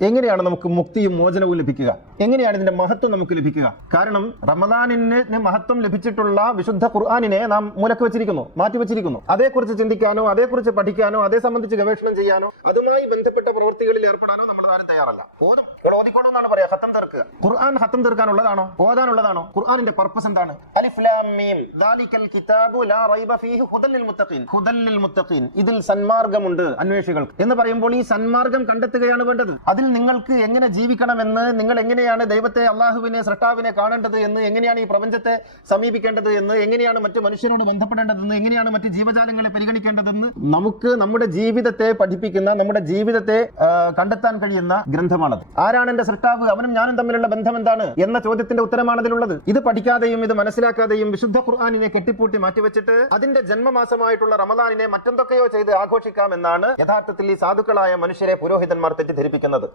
എങ്ങനെയാണ് നമുക്ക് മുക്തിയും മോചനവും ലഭിക്കുക? എങ്ങനെയാണ് ഇതിന്റെ മഹത്വം നമുക്ക് ലഭിക്കുക? കാരണം റമദാനിന് മഹത്വം ലഭിച്ചിട്ടുള്ള വിശുദ്ധ ഖുർആാനിനെ നാം മുലക്ക് വെച്ചിരിക്കുന്നു മാറ്റിവെച്ചിരിക്കുന്നു അതേക്കുറിച്ച് ചിന്തിക്കാനോ അതേക്കുറിച്ച് പഠിക്കാനോ അതേ സംബന്ധിച്ച് ഗവേഷണം ചെയ്യാനോ അതുമായി ബന്ധപ്പെട്ട പ്രവൃത്തികളിൽ ഏർപ്പെടാനോ നമ്മൾ ആരും തയ്യാറല്ല. ഇവിടെ ഓതിക്കോളൂ എന്നാണ് ഖുർആൻ ഹത്തം തീർക്കാനുള്ളതാണോ? ഓതാനുള്ളതാണോ? ഖുർആനിന്റെ പർപ്പസ് എന്താണ്? ഇതിൽ സന്മാർഗമുണ്ട് അന്വേഷികൾക്ക്. എന്ന് പറയുമ്പോൾ ഈ സന്മാർഗം കണ്ടെത്തുകയാണ് വേണ്ടത്. അതിൽ നിങ്ങൾക്ക് എങ്ങനെ ജീവിക്കണമെന്ന് നിങ്ങൾ എങ്ങനെയാണ് ദൈവത്തെ അള്ളാഹുവിനെ സൃഷ്ടാവിനെ കാണേണ്ടത് എന്ന് എങ്ങനെയാണ് ഈ പ്രപഞ്ചത്തെ സമീപിക്കേണ്ടത് എന്ന് എങ്ങനെയാണ് മറ്റു മനുഷ്യരോട് ബന്ധപ്പെടേണ്ടതെന്ന് എങ്ങനെയാണ് മറ്റ് ജീവജാലങ്ങളെ പരിഗണിക്കേണ്ടതെന്ന് നമുക്ക് നമ്മുടെ ജീവിതത്തെ പഠിപ്പിക്കുന്ന നമ്മുടെ ജീവിതത്തെ കണ്ടെത്താൻ കഴിയുന്ന ഗ്രന്ഥമാണത്. ആരാണ് എന്റെ സൃഷ്ടാവ്? അവനും ഞാനും തമ്മിലുള്ള ബന്ധം എന്താണ് എന്ന ചോദ്യത്തിന്റെ ഉത്തരമാണ് അതിലുള്ളത് ഇത് പഠിക്കാതെയും ഇത് മനസ്സിലാക്കാതെയും വിശുദ്ധ ഖുർആാനിനെ കെട്ടിപ്പൂട്ടി മാറ്റിവെച്ചിട്ട് അതിന്റെ ജന്മമാസമായിട്ടുള്ള റമദാനിനെ മറ്റെന്തൊക്കെയോ ചെയ്ത് ആഘോഷിക്കാം എന്നാണ് യഥാർത്ഥത്തിൽ ഈ സാധുക്കളായ മനുഷ്യരെ പുരോഹിതന്മാർ തെറ്റിദ്ധരിപ്പിക്കുന്നത്.